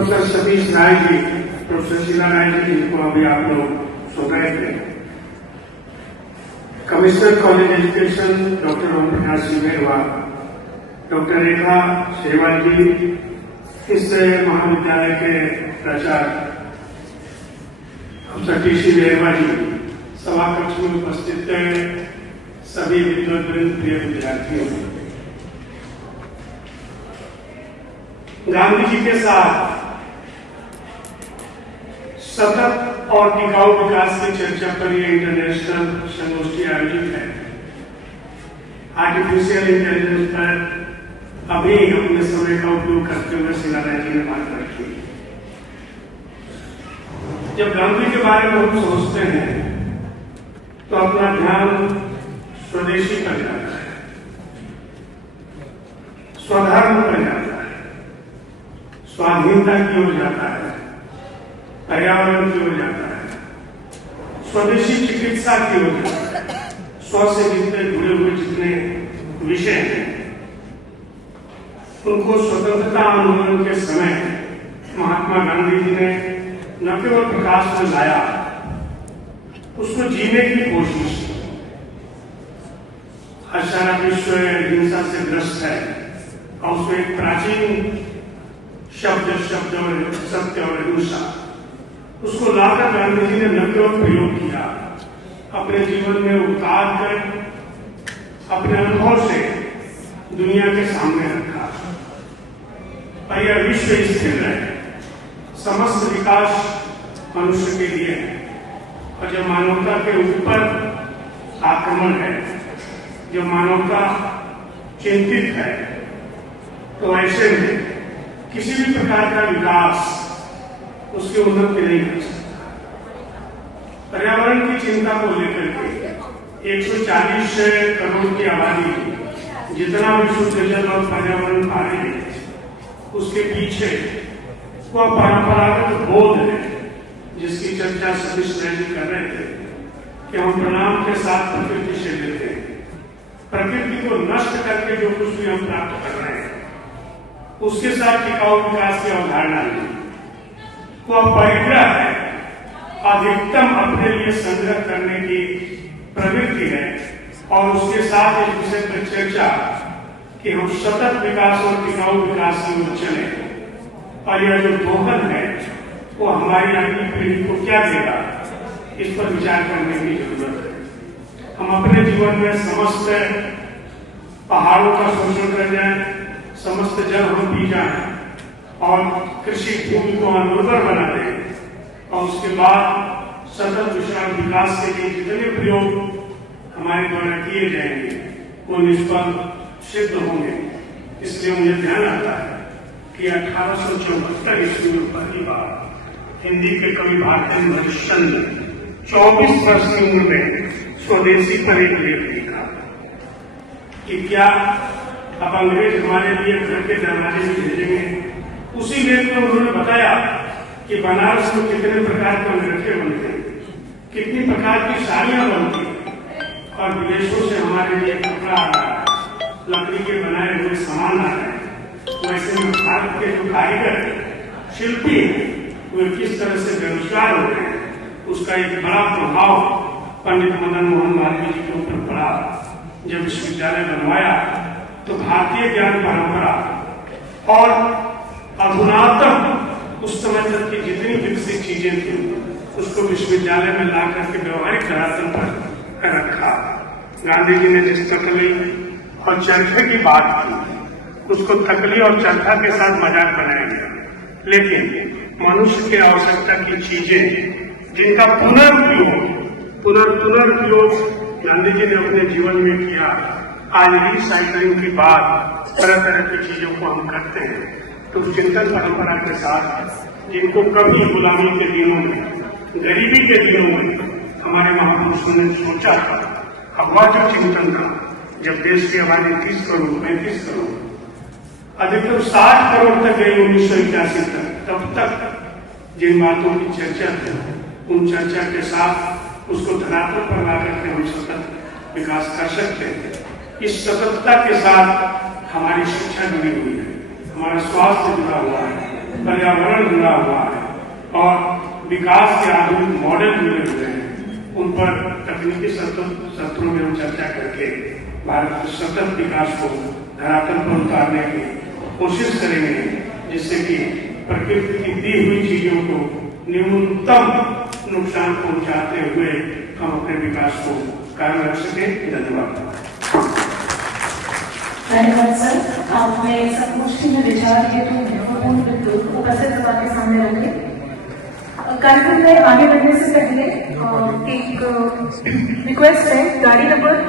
Professor Satish Rai ji, professor Sheila Rai ji, जिनको अभी आप लोग सुन रहे थे, commissioner college education doctor Om Prakash Singh मेहरवा, doctor रेखा शेरवाल जी, इस महाविद्यालय के प्राचार्य सतीश मेहरवा जी, सभा कक्ष में उपस्थित सभी विद्वद्वृंद, प्रिय विद्यार्थियों, गांधी जी के साथ सतत और टिकाऊ विकास की चर्चा पर यह इंटरनेशनल संगोष्ठी आयोजित है। आर्टिफिशियल इंटेलिजेंस पर अभी अपने समय का उपयोग करते हुए शीला राय जी ने बात रखी। जब गांधी के बारे में हम सोचते हैं तो अपना ध्यान स्वदेशी पर जाता है, स्वधर्म पर जाता है, स्वाधीनता की ओर जाता है, पर्यावरण की ओर जाता है, स्वदेशी चिकित्सा की ओर जाता है। स्व से जितने जुड़े हुए जितने विषय हैं उनको स्वतंत्रता आंदोलन के समय महात्मा गांधी जी ने न केवल प्रकाश में लाया, उसको जीने की कोशिश की। आज सारा विश्व हिंसा से ग्रस्त है और उसमें एक प्राचीन शब्द और सत्य और अहिंसा, उसको लाकर गांधी जी ने न केवल प्रयोग किया, अपने जीवन में उतार कर अपने अनुभव से दुनिया के सामने रखा। और यह विश्व स्थिर है, समस्त विकास मनुष्य के लिए है, और जब मानवता के ऊपर आक्रमण है, जब मानवता चिंतित है, तो ऐसे में किसी भी प्रकार का विकास उसकी उन्नति नहीं कर सकता। पर्यावरण की चिंता को लेकर के 140 करोड़ की आबादी जितना भी शुद्ध जल और पर्यावरण पा रही है, उसके पीछे वह परंपरागत बोध है जिसकी चर्चा सतीश राय जी कर रहे थे कि हम प्रणाम के साथ प्रकृति से लेते हैं। प्रकृति को नष्ट करके जो कुछ भी हम प्राप्त कर रहे हैं उसके साथ टिकाऊ विकास की अवधारणा नहीं, वह परिग्रह है, अधिकतम अपने लिए संग्रह करने की प्रवृत्ति है। और उसके साथ इस विषय पर चर्चा कि हम सतत विकास और टिकाऊ विकास की ओर चले, और यह जो दोहन है वो हमारी अगली पीढ़ी को क्या देगा, इस पर विचार करने की जरूरत है। हम अपने जीवन में समस्त पहाड़ों का शोषण कर जाए, समस्त जल हम पी जाए और कृषि भूमि को अनुर्वर बना दे, और उसके बाद सतत विशाल विकास के लिए जितने प्रयोग हमारे द्वारा किए जाएंगे वो निष्फल सिद्ध होंगे। इसलिए मुझे ध्यान आता है कि 1874 ईस्वी में पहली बार हिंदी के कवि भारतेंद्र मधुसूदन ने 24 वर्ष की उम्र में स्वदेशी पर एक लेख लिखा कि क्या अब अंग्रेज हमारे लिए घर के दरवाजे में भेजेंगे। उसी लेख में उन्होंने बताया कि बनारस में कितने प्रकार के अंगरखे बनते हैं, कितनी प्रकार की साड़ियां बनती हैं, और विदेशों से हमारे लिए कपड़ा आ रहा है, लकड़ी के बनाए हुए सामान आ रहे हैं। वैसे में भारत के जो कारीगर शिल्पी हैं वे किस तरह से बेरोजगार हो रहे हैं, उसका एक बड़ा प्रभाव पंडित मदन मोहन मालवीय जी के ऊपर पड़ा। जब विश्वविद्यालय बनवाया तो भारतीय ज्ञान परंपरा और अधुनातम उस समय तक की जितनी विकसित चीजें थी उसको विश्वविद्यालय में ला करके व्यवहारिक धरातल पर रखा। गांधी जी ने जिस तकली और चरखे की बात की उसको तकली और चरखा के साथ मजाक बनाया गया, लेकिन मनुष्य की आवश्यकता की चीजें जिनका पुनर्प्रयोग गांधी जी ने अपने जीवन में किया। आज रिसाइकलिंग की बात, तरह तरह की चीजों को हम करते हैं, तो चिंतन परंपरा के साथ जिनको कभी गुलामी के दिनों में, गरीबी के दिनों में हमारे महापुरुषों ने सोचा था, अब वह जो चिंतन था जब देश की आबादी 30 करोड़ 35 करोड़ अधिकतम 60 करोड़ तक गई 1981 तक, तब तक जिन बातों की चर्चा थी उन चर्चा के साथ उसको धरातल पर ला करके हम सतत विकास कर सकते हैं। इस सततता के साथ हमारी शिक्षा जुड़ी हुई है, हमारा स्वास्थ्य जुड़ा हुआ है, पर्यावरण जुड़ा हुआ है और विकास के आधुनिक मॉडल जुड़े हुए हैं, उन पर तकनीकी सत्रों में हम चर्चा करके भारत के सतत विकास को धरातल पर उतारने की कोशिश करेंगे, जिससे कि प्रकृति की दी हुई चीजों को न्यूनतम नुकसान पहुंचाते हुए हम अपने विकास को कायम रख सके। धन्यवाद। धन्यवाद सर, आपने संगोष्ठी में विचार किए तो महत्वपूर्ण बिंदु उपस्थित सभा के सामने रखे। कार्यक्रम में आगे बढ़ने से पहले एक रिक्वेस्ट है, गाड़ी नंबर